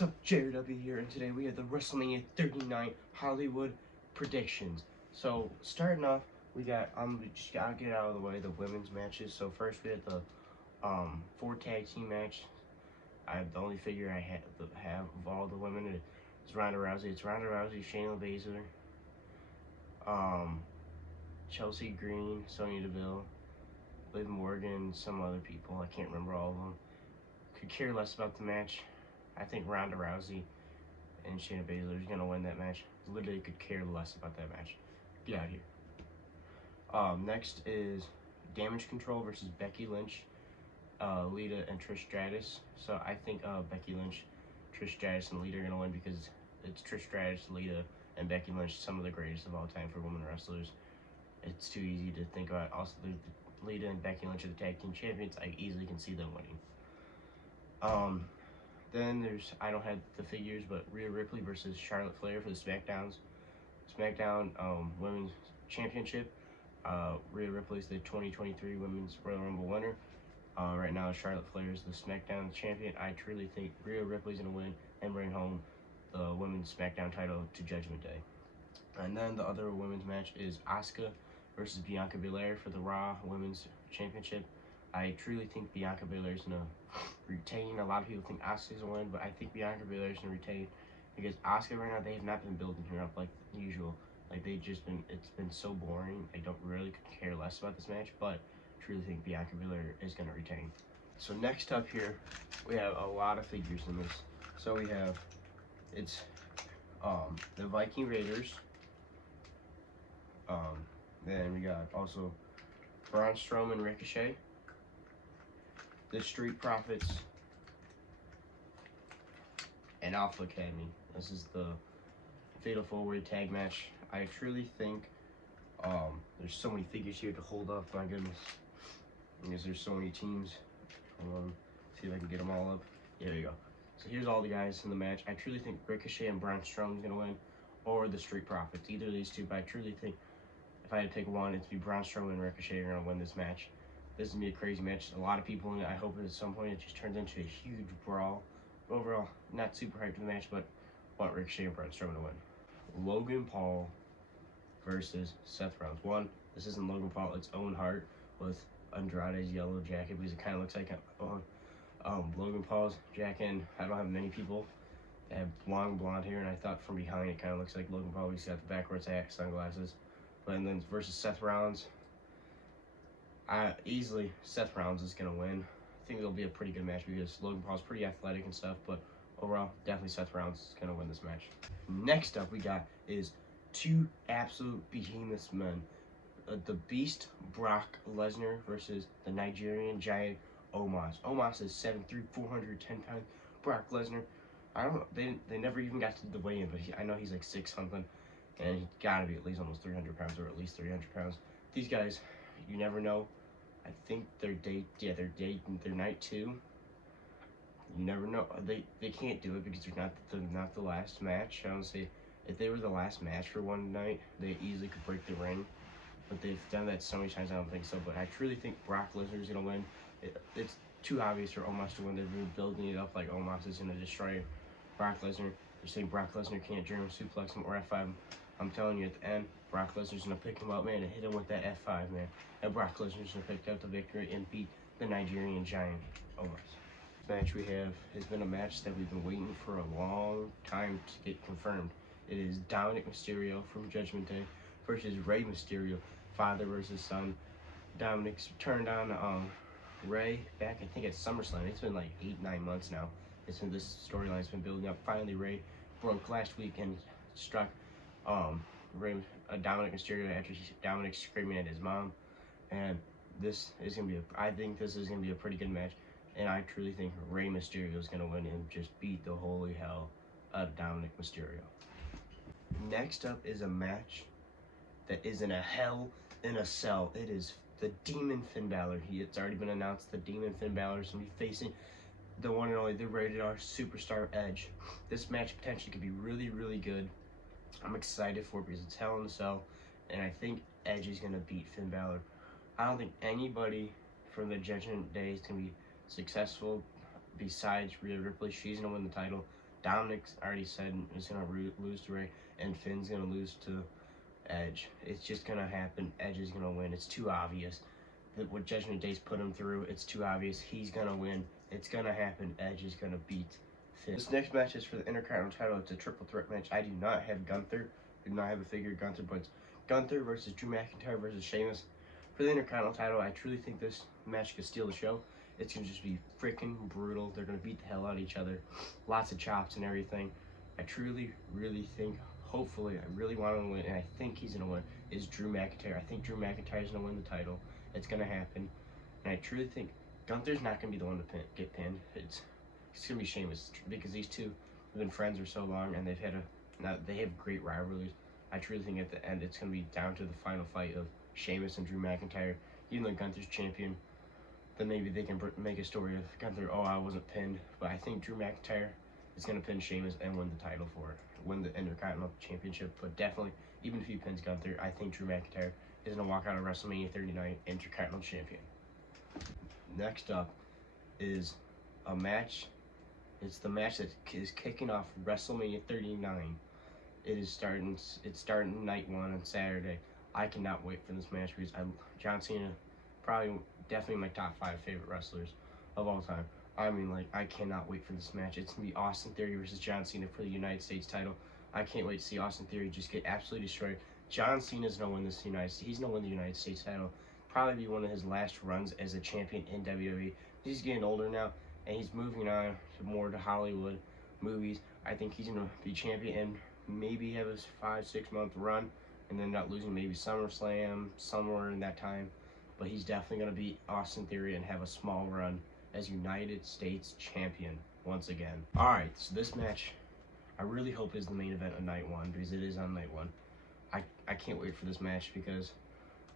What's up, JW here, and today we have the WrestleMania 39 Hollywood predictions. So, starting off, we got, just gotta get out of the way, the women's matches. So first we had the 4 tag team match. The only figure I have of all the women is Ronda Rousey. It's Ronda Rousey, Shayna Baszler, Chelsea Green, Sonya Deville, Liv Morgan, some other people. I can't remember all of them. Could care less about the match. I think Ronda Rousey and Shayna Baszler is going to win that match. Literally could care less about that match. Get out of here. Next is Damage Control versus Becky Lynch, Lita, and Trish Stratus. So I think Becky Lynch, Trish Stratus, and Lita are going to win because it's Trish Stratus, Lita, and Becky Lynch, some of the greatest of all time for women wrestlers. It's too easy to think about. Also, Lita and Becky Lynch are the tag team champions. I easily can see them winning. Then there's, I don't have the figures, but Rhea Ripley versus Charlotte Flair for the SmackDown Women's Championship. Rhea Ripley is the 2023 Women's Royal Rumble winner. Right now, Charlotte Flair is the SmackDown champion. I truly think Rhea Ripley's going to win and bring home the Women's SmackDown title to Judgment Day. And then the other women's match is Asuka versus Bianca Belair for the Raw Women's Championship. I truly think Bianca Belair is going to retain. A lot of people think Asuka's going to win, but I think Bianca Belair is going to retain because Asuka right now, they have not been building her up like usual. Like, it's been so boring. I don't really care less about this match, but I truly think Bianca Belair is going to retain. So next up here, we have a lot of figures in this. So we have, it's the Viking Raiders. Then we got also Braun Strowman, Ricochet, the Street Profits, and Alpha Academy. This is the Fatal 4-Way tag match. I truly think there's so many figures here to hold up. My goodness, because there's so many teams. See if I can get them all up. There you go. So here's all the guys in the match. I truly think Ricochet and Braun Strowman's gonna win, or the Street Profits. Either of these two, but I truly think if I had to pick one, it'd be Braun Strowman and Ricochet are gonna win this match. This is gonna be a crazy match. A lot of people in it. I hope at some point it just turns into a huge brawl. Overall, not super hyped for the match, but I want Ricochet and Braun Strowman to win. Logan Paul versus Seth Rollins. This isn't Logan Paul, it's Owen Hart with Andrade's yellow jacket because it kind of looks like Logan Paul's jacket. And I don't have many people that have long blonde hair, and I thought from behind it kind of looks like Logan Paul. He's got the backwards hat, sunglasses. But and then versus Seth Rollins. Easily, Seth Rollins is going to win. I think it'll be a pretty good match because Logan Paul's pretty athletic and stuff, but overall, definitely Seth Rollins is going to win this match. Next up we got is two absolute behemoth men. The Beast, Brock Lesnar, versus the Nigerian Giant, Omas. Omas is 7'3", 410 pounds. Brock Lesnar, I don't know, they never even got to the weigh-in, but I know he's like 6 something, and he's got to be at least almost 300 pounds, or at least 300 pounds. These guys, you never know. I think they're dating their night 2. You never know. They can't do it because they're not the last match. I would say if they were the last match for one night, they easily could break the ring. But they've done that so many times, I don't think so. But I truly think Brock Lesnar is gonna win. It's too obvious for Omas to win. They've been building it up like Omas is gonna destroy Brock Lesnar. They're saying Brock Lesnar can't German suplex him or F5 him. I'm telling you, at the end, Brock Lesnar's gonna pick him up, man, and hit him with that F5, man. And Brock Lesnar's gonna pick up the victory and beat the Nigerian Giant, Omas. The match we have has been a match that we've been waiting for a long time to get confirmed. It is Dominic Mysterio from Judgment Day versus Rey Mysterio, father versus son. Dominic's turned on Rey back, I think, at SummerSlam. It's been like 8-9 months now. This storyline's been building up. Finally, Rey broke last week and struck Dominic Mysterio after Dominic screaming at his mom. And this is gonna be I think this is gonna be a pretty good match, and I truly think Rey Mysterio is gonna win and just beat the holy hell out of Dominic Mysterio. Next up is a match that is in a hell in a cell. It is the Demon Finn Balor. It's already been announced. The Demon Finn Balor is gonna be facing the one and only, the rated R superstar Edge. This match potentially could be really, really good. I'm excited for it because it's hell in a cell, and I think Edge is gonna beat Finn Balor. I don't think anybody from the Judgment Day is going to be successful besides Rhea Ripley. She's going to win the title. Dominic's already said is going to lose to Ray, and Finn's going to lose to Edge. It's just going to happen. Edge is going to win. It's too obvious. What Judgment Day's put him through, it's too obvious. He's going to win. It's going to happen. Edge is going to beat Finn. This next match is for the Intercontinental title. It's a triple threat match. I do not have Gunther. I do not have a figure of Gunther, but it's Gunther versus Drew McIntyre versus Sheamus. For the Intercontinental title, I truly think this match could steal the show. It's going to just be freaking brutal. They're going to beat the hell out of each other. Lots of chops and everything. I truly, really think, hopefully, I really want him to win, and I think he's going to win, is Drew McIntyre. I think Drew McIntyre is going to win the title. It's going to happen. And I truly think Gunther's not going to be the one to get pinned. It's going to be Sheamus, because these two have been friends for so long, and they have great rivalries. I truly think at the end it's going to be down to the final fight of Sheamus and Drew McIntyre. Even though Gunther's champion, then maybe they can make a story of Gunther, oh, I wasn't pinned. But I think Drew McIntyre is going to pin Sheamus and win the title for it. Win the Intercontinental Championship. But definitely, even if he pins Gunther, I think Drew McIntyre is going to walk out of WrestleMania 39 Intercontinental Champion. Next up is a match. It's the match that is kicking off WrestleMania 39. It's starting night 1 on Saturday. I cannot wait for this match because John Cena, definitely my top 5 favorite wrestlers of all time. I mean, like, I cannot wait for this match. It's going to be Austin Theory versus John Cena for the United States title. I can't wait to see Austin Theory just get absolutely destroyed. John Cena's going to win this He's going to win the United States title. Probably be one of his last runs as a champion in WWE. He's getting older now, and he's moving on to Hollywood movies. I think he's going to be champion and maybe have his 5-6 month run, and then not losing maybe SummerSlam somewhere in that time. But he's definitely going to beat Austin Theory and have a small run as United States champion once again. Alright, so this match, I really hope is the main event of night 1, because it is on night 1. I can't wait for this match, because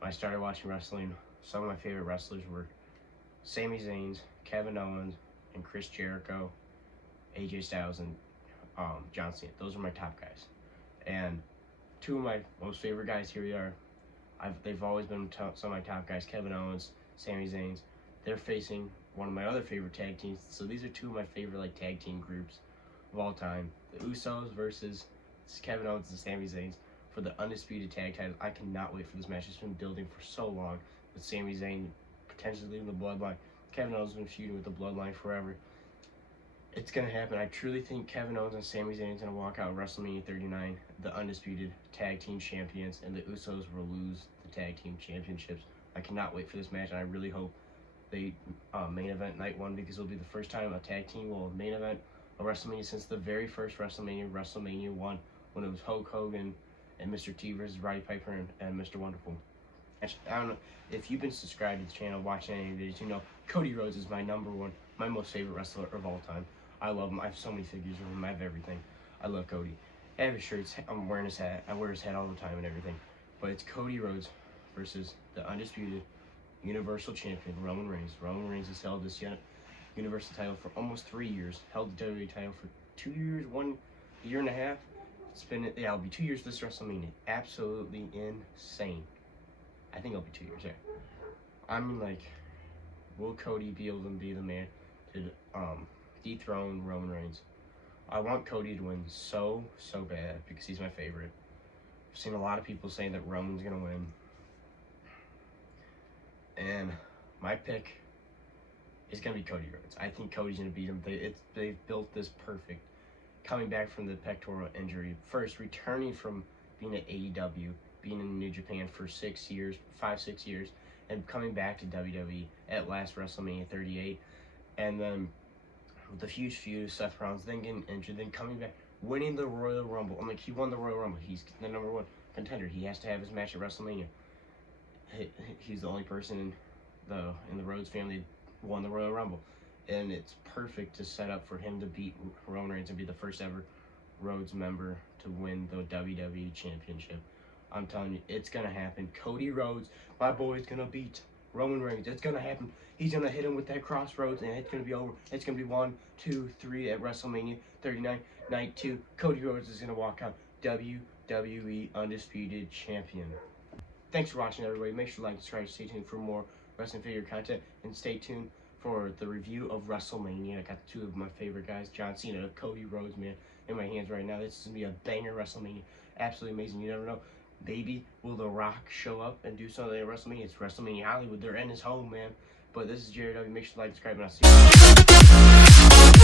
when I started watching wrestling, some of my favorite wrestlers were Sami Zayn, Kevin Owens, and Chris Jericho, AJ Styles, and John Cena. Those are my top guys. And two of my most favorite guys here are, they've always been some of my top guys, Kevin Owens, Sami Zayn. They're facing one of my other favorite tag teams. So these are two of my favorite tag team groups of all time. The Usos versus Kevin Owens and Sami Zayn for the undisputed tag title. I cannot wait for this match. It's been building for so long, with Sami Zayn potentially leaving the bloodline. Kevin Owens has been feuding with the bloodline forever. It's going to happen. I truly think Kevin Owens and Sami Zayn is going to walk out of WrestleMania 39, the undisputed tag team champions, and the Usos will lose the tag team championships. I cannot wait for this match, and I really hope they main event night 1, because it'll be the first time a tag team will main event a WrestleMania since the very first WrestleMania, WrestleMania 1, when it was Hulk Hogan and Mr. T versus Roddy Piper and Mr. Wonderful. I don't know if you've been subscribed to the channel, watching any videos, you know Cody Rhodes is my number 1, my most favorite wrestler of all time. I love him. I have so many figures of him. I have everything. I love Cody. I have his shirts. I'm wearing his hat. I wear his hat all the time and everything. But it's Cody Rhodes versus the undisputed Universal Champion, Roman Reigns. Roman Reigns has held this Universal title for almost 3 years. Held the WWE title for 2 years, 1 year and a half. It'll be 2 years this WrestleMania. Absolutely insane. I think it'll be 2 years, yeah. I mean, will Cody be able to be the man to dethrone Roman Reigns? I want Cody to win so bad, because he's my favorite. I've seen a lot of people saying that Roman's gonna win, and my pick is gonna be Cody Rhodes. I think Cody's gonna beat him. They've built this perfect. Coming back from the pectoral injury, first returning from being at AEW, being in New Japan for 6 years, 5-6 years, and coming back to WWE at last WrestleMania 38, and then the huge feud of Seth Rollins, then getting injured, then coming back, winning the Royal Rumble. I'm like, he won the Royal Rumble. He's the number 1 contender. He has to have his match at WrestleMania. He's the only person in the Rhodes family who won the Royal Rumble. And it's perfect to set up for him to beat Roman Reigns and be the first ever Rhodes member to win the WWE Championship. I'm telling you, it's going to happen. Cody Rhodes, my boy, is going to beat Roman Reigns. It's going to happen. He's going to hit him with that crossroads, and it's going to be over. It's going to be 1, 2, 3 at WrestleMania 39. Night 2, Cody Rhodes is going to walk out WWE Undisputed Champion. Thanks for watching, everybody. Make sure to like, subscribe, stay tuned for more wrestling figure content, and stay tuned for the review of Wrestlemania. I got two of my favorite guys, John Cena, Cody, Rhodes, man, in my hands right now. This is going to be a banger Wrestlemania. Absolutely amazing. You never know. Maybe will The Rock show up and do something at Wrestlemania? It's Wrestlemania Hollywood. They're in his home, man. But this is Jared W. Make sure to like, subscribe, and I'll see you.